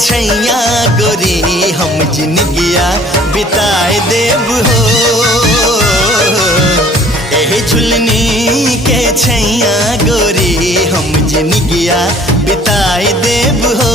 छैया गोरी हम जिनगिया बिताए देव हो। एही झुलनी के छैया गोरी हम जिनगिया बिताए देव हो।